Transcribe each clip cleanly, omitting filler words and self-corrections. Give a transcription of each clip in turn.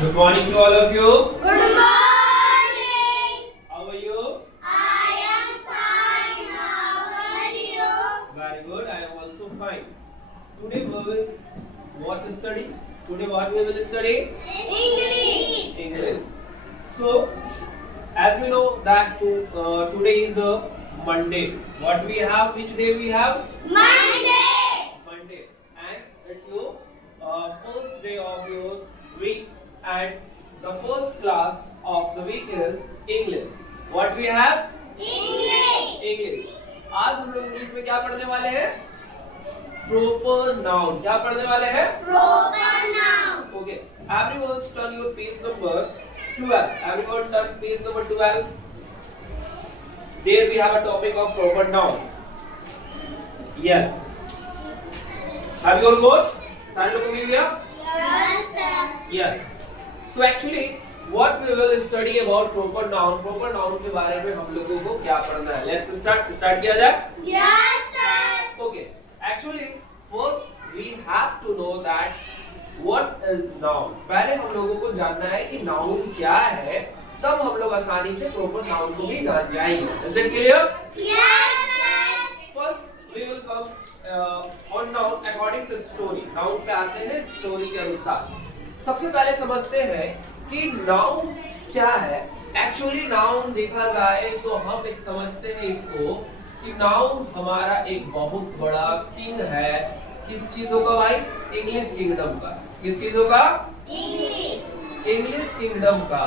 Good morning to all of you. Good morning. How are you? I am fine. How are you? Very good. I am also fine. Today we will what study? Today what we will study? English. English. So, as we know that today is a Monday. What we have? Which day we have? Monday. Monday. And it's your first day of your week. And the first class of the week is English. What we have? English. English. आज हम लोग English में क्या पढ़ने वाले हैं? Proper noun. क्या पढ़ने वाले हैं? Proper noun. Okay. Everyone turn your page number 12. Everyone turn page number 12. There we have a topic of proper noun. Yes. Have you all got? सारे लोगों को मिल गया? Yes, sir. Yes. So actually, what we will study about proper noun. Proper noun के बारे में हम लोगों को क्या पढ़ना है? Let's start. Start किया जाए? Yes, sir. Okay. Actually, first we have to know that what is noun. पहले हम लोगों को जानना है कि noun क्या है, तब हम लोग आसानी से proper noun को भी जान जाएंगे. Is it clear? Yes, sir. First we will come on noun according to story. Noun पे आते हैं story के अनुसार. सबसे पहले समझते हैं कि नाउन क्या है. एक्चुअली नाउन देखा जाए तो हम एक समझते हैं इसको कि नाउन हमारा एक बहुत बड़ा किंग है. किस चीजों का भाई? इंग्लिश किंगडम का. किस चीजों का? English. इंग्लिश किंगडम का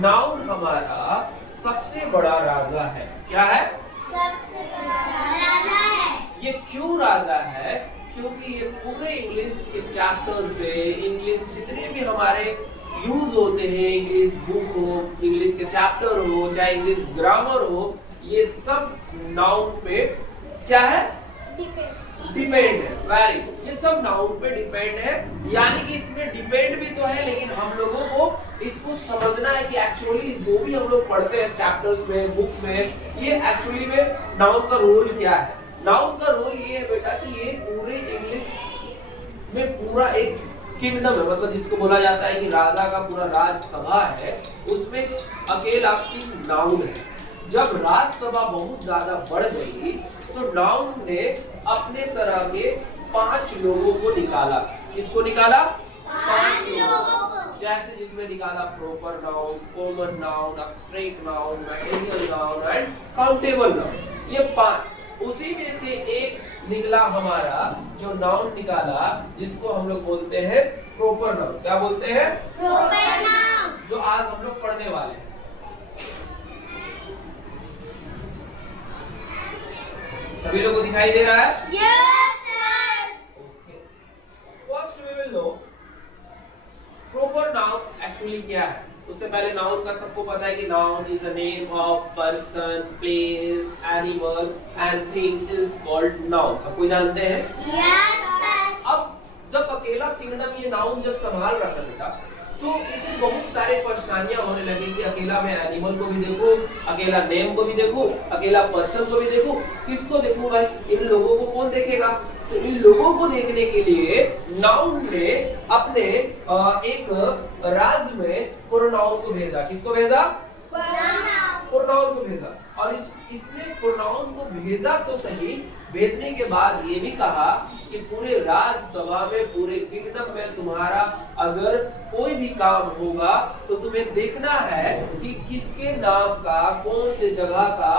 नाउन हमारा सबसे बड़ा राजा है. क्या है? सबसे बड़ा राजा है. ये क्यों राजा है? क्योंकि ये पूरे इंग्लिश के चैप्टर पे, इंग्लिश जितने भी हमारे यूज होते हैं, इंग्लिश बुक हो, इंग्लिश के चैप्टर हो, चाहे इंग्लिश ग्रामर हो, ये सब नाउन पे क्या है? डिपेंड है. Very good. ये सब नाउन पे डिपेंड है. यानी कि इसमें डिपेंड भी तो है, लेकिन हम लोगों को इसको समझना है कि एक्चुअली जो भी हम लोग पढ़ते हैं चैप्टर्स में, बुक में, ये एक्चुअली में नाउन का रोल क्या है. नाउन का रोल ये है बेटा कि ये पूरे इंग्लिश में पूरा एक किंगडम है, मतलब जिसको बोला जाता है कि राजा का पूरा राजसभा है, उसमें अकेला किंग नाउन है. जब राजसभा बहुत ज्यादा बढ़ गई तो नाउन ने अपने तरह के 5 लोगों को निकाला. किसको निकाला? 5 लोगों को. जैसे जिसमें निकाला proper noun, common noun, abstract noun, material noun and countable noun. ये 5. उसी में से एक निकला हमारा जो नाउन निकाला, जिसको हम लोग बोलते हैं प्रॉपर नाउन. क्या बोलते हैं? Proper noun. जो आज हम लोग पढ़ने वाले हैं. सभी लोगों को दिखाई दे रहा है? Yes, sir. Okay. First we will know proper noun actually क्या है. उससे पहले नाउन का सबको पता है कि noun is the name of person, place, animal and thing is called noun. सबको जानते हैं. Yes, sir. अब जब अकेला किंगडम ये नाउन जब संभाल रहा था बेटा, तो इसे बहुत सारे परेशानियां होने लगी कि अकेला मैं एनिमल को भी देखूं, अकेला नेम को भी देखूं, अकेला पर्सन को भी देखूं, किसको देखूं भाई? इन लोगों को कौन देखेगा? तो इन लोगों को देखने के लिए नाउन ने अपने एक राज्य में प्रोनाउन को भेजा. किसको भेजा? प्रोनाउन को भेजा. और इसने प्रोनाउन को भेजा तो सही, भेजने के बाद ये भी कहा कि पूरे राज्यसभा में, पूरे किंगडम में तुम्हारा अगर कोई भी काम होगा तो तुम्हें देखना है कि किसके नाम का, कौन से जगह का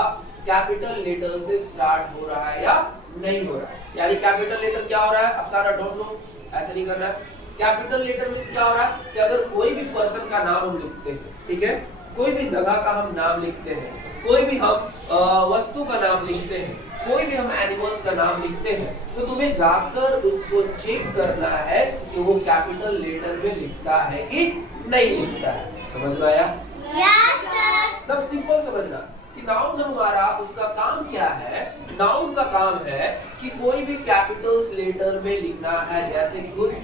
कैपिटल लेटर से स्टार्ट हो रहा है या नहीं हो रहा है. यानी कैपिटल लेटर क्या हो रहा है? अब सारा डोंट नो, ऐसे नहीं करना है. कैपिटल लेटर मींस क्या हो रहा है कि अगर कोई भी पर्सन का नाम हम लिखते हैं, ठीक है, कोई भी जगह का हम नाम लिखते हैं, कोई भी हम वस्तु का नाम लिखते हैं, कोई भी हम एनिमल्स का नाम लिखते हैं, तो तुम्हें जाकर उसको चेक करना है कि वो कैपिटल लेटर में लिखता है कि नहीं लिखता है. समझ में आया? Yes, sir. तब सिंपल समझना कि नाउन हमारा उसका काम क्या है. नाउन का काम है कि कोई भी कैपिटल्स लेटर में लिखना है. जैसे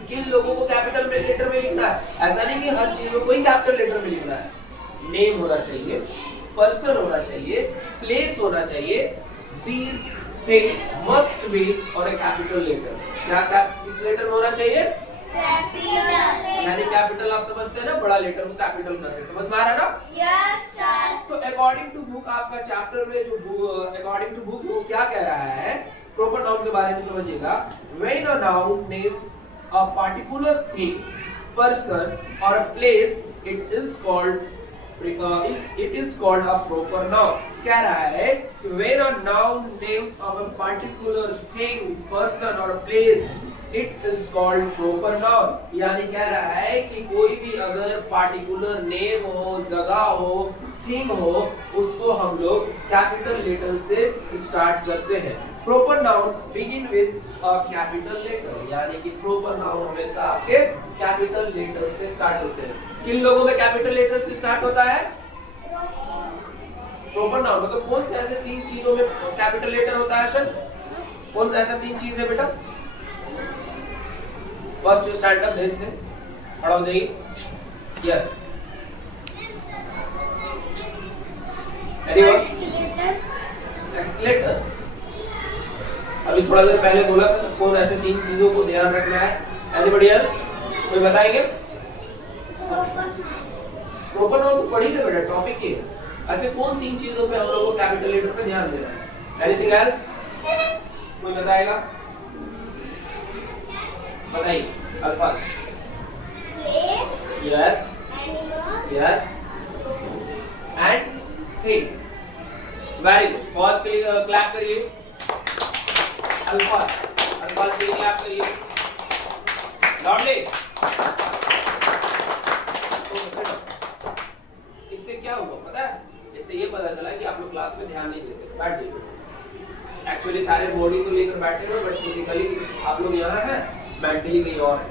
किन लोगों को कैपिटल में लेटर में लिखना है? ऐसा नहीं कि हर चीज को कोई कैपिटल लेटर में लिखना है. नेम होना चाहिए, पर्सन होना चाहिए, प्लेस होना चाहिए. These things must be on a capital letter. क्या किस लेटर में होना चाहिए? Capital. यानी कैपिटल आप समझते हैं ना, बड़ा लेटर को कैपिटल करते हैं, समझ में आ रहा है ना? Yes, sir. तो अकॉर्डिंग टू बुक आपका चैप्टर में जो अकॉर्डिंग टू बुक वो क्या कह रहा है, प्रॉपर नाउन के बारे में समझिएगा। When a noun name a particular thing, person और a place, it is called a proper noun। कह रहा है कि when a noun names of a particular thing, person or a place, it is called proper noun। यानी कह रहा है कि कोई भी अगर पार्टिकुलर नेम हो, जगह हो, थिंग हो, उसको हम लोग कैपिटल लेटर से स्टार्ट करते हैं। Proper noun begin with a capital letter, यानी कि प्रॉपर नाउन हमेशा आपके कैपिटल लेटर से स्टार्ट होते हैं। किन लोगों में कैपिटल लेटर से स्टार्ट होता है? Proper noun. मतलब कौन से ऐसे 3 चीजों में कैपिटल लेटर होता है सर? कौन ऐसा 3 चीज है बेटा? First you stand up, then से खड़ा हो जाइए। Yes, First letter. एक्सलेटर। अभी थोड़ा देर पहले बोला था कौन ऐसे 3 चीजों को ध्यान रखना है? Anybody else? कोई बताएंगे? प्रॉपर नाउन तो पढ़ ही बेटा, टॉपिक ही है। ऐसे कौन 3 चीजों पे हम लोग को कैपिटल लेटर पे ध्यान देना है? Anything else? कोई बताएगा? बताइए अल्फाज। Place. Yes, Animal. Yes and thing. Very good, pause के लिए क्लैप करिए। अल्फाज, अल्फाज के लिए क्लैप करिए लाउडली। इससे क्या हुआ पता है? इससे ये पता चला कि आप लोग क्लास में ध्यान नहीं देते, बैठ जाइए। एक्चुअली सारे बॉडी को लेकर बैठे हुए, बट फिजिकली आप लोग यहाँ हैं, मेंटली कहीं और है।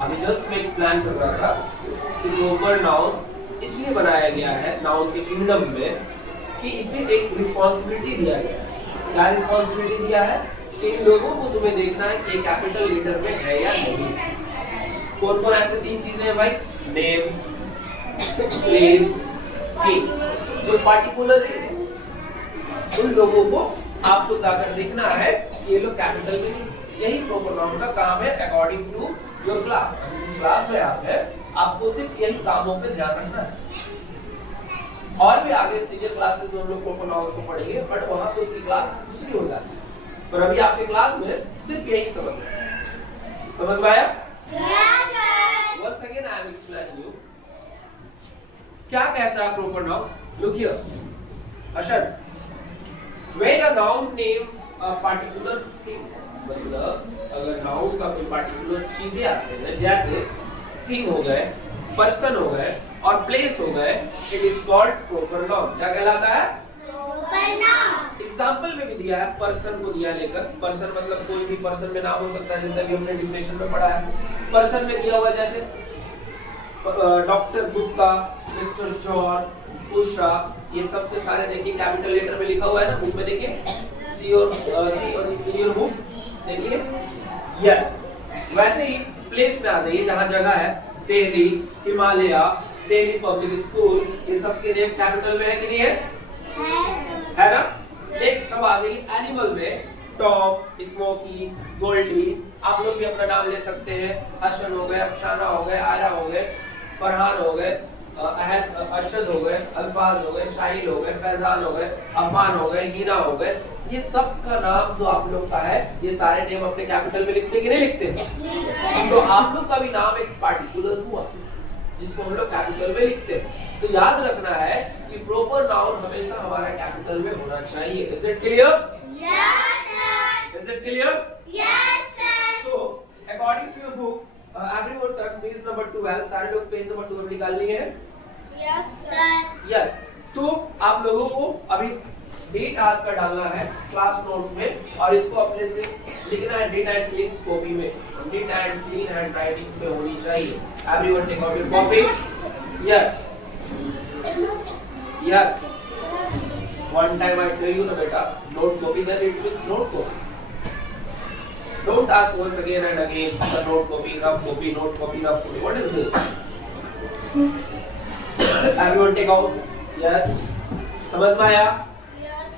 अभी जस्ट मैं एक्सप्लेन कर रहा था कि प्रॉपर नाउन इसलिए बनाया गया है नाउन के किंगडम में कि इसे एक रिस्पॉन्सिबिलिटी दिया गया है। क्या रिस्पॉन्सिबिलिटी दिया है? कि इन लोगों को तुम्हें देखना है कि कैपिटल लेटर में है या नहीं। कौन कौन ऐसे 3 चीजें हैं भाई? Name, place, thing. जो पार्टिकुलर है उन लोगों को आपको जाकर देखना है कि ये लोग कैपिटल में नहीं। यही प्रॉपर नाउन का काम है अकॉर्डिंग टू योर क्लास। जिस क्लास में आप हैं, आपको सिर्फ यही कामों पे ध्यान रखना है। और भी आगे सीनियर क्लासेस में हम लोग प्रॉपर नाउन्स को पढ़ेंगे, बट वहां पे उसकी क्लास दूसरी हो जाती है। पर अभी आपके क्लास में सिर्फ यही समझ में आया? Yes, sir. Once again I am explaining you। क्या कहता है proper noun? Look here, Ashan, when a noun names a particular thing, मतलब अगर नाउन का कोई पार्टिकुलर चीजें आते हैं, जैसे थिंग हो गए, पर्सन हो गए और प्लेस हो गए, it is called proper noun. क्या कहलाता है? Proper noun. एग्जाम्पल में भी दिया है, पर्सन को दिया लेकर। पर्सन मतलब कोई भी पर्सन में नाम हो सकता है, जैसा कि हमने डिफिनेशन में पढ़ा है। पर्सन में दिया हुआ जैसे doctor Gupta, mister John, Usha, ये सब के सारे देखिए कैपिटल लेटर में लिखा हुआ है ना, बुक में देखिए। सी और योर बुक देखिए। यस, वैसे ही प्लेस में आ जाइए, जहाँ जगह है, दिल्ली, हिमालय, दिल्ली पब्लिक स्कूल, ये सब के नेम कैपिटल में है कि नहीं है? है ना? नेक्स्ट अब आ गई एनिमल में, टॉम, स्मोकी, गोल्डी। आप लोग भी अपना नाम ले सकते हैं। हसन हो गए, अफसाना हो गए, आरा हो गए, फरहान हो गए, अरशद हो गए, अल्फाज हो गए, शाहिल हो गए, फैजान हो गए, अफान हो गए, हीना हो गए। ये सब का नाम जो आप लोग का है, ये सारे नेम अपने कैपिटल में लिखते कि नहीं लिखते? तो आप लोग का भी नाम एक पार्टिकुलर हुआ जिसको हम लोग कैपिटल में लिखते हैं। तो याद रखना है कि प्रॉपर नाउन हमेशा हमारा कैपिटल में होना चाहिए। Is it clear? Yes, sir. Is it clear? Yes, sir. So according to your book, everyone turn page number 12। सारे लोग पेज नंबर 12 निकाल लिए हैं? Yes, sir. यस। तो आप लोगों को अभी डेट आज का डालना है क्लास नोट्स में, और इसको अपने से लिखना है नीट एंड क्लीन कॉपी में। Neat and clean handwriting में होनी चाहिए। Everyone take out your copy. Yes, yes. One time I tell you ना बेटा, note copy, then it means note copy. Don't ask once again and again, the note copy, rough copy, note copy, rough copy. What is this? Everyone take out. Yes. समझ में आया? Yes.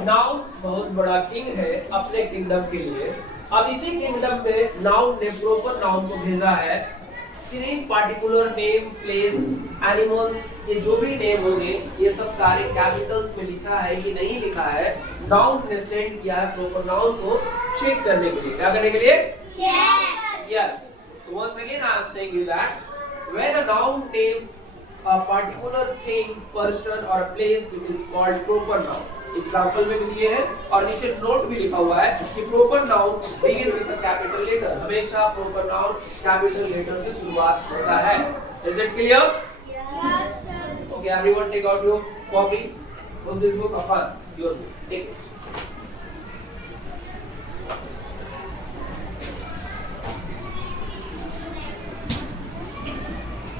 Noun बहुत बड़ा king है अपने kingdom के लिए, अब इसी किंगडम में नाउन ने प्रॉपर नाउन को भेजा है। 3 पार्टिकुलर नेम, प्लेस, एनिमल्स, ये जो भी नेम होंगे ये सब सारे कैपिटल्स में लिखा है कि नहीं लिखा है। नाउन ने सेंड किया है प्रॉपर नाउन को चेक करने के लिए। क्या करने के लिए? Check. Yes. Once again I am saying is that when a noun name a particular thing, person or a place, it is called proper noun. Example में भी दिए हैं और नीचे नोट भी लिखा हुआ है कि proper noun begin with a capital letter. हमेशा प्रॉपर नाउन कैपिटल लेटर से शुरुआत होता है। Is it clear? Yes, sir. Okay, everyone take out your copy. Was this book of fun? Your book. Take it.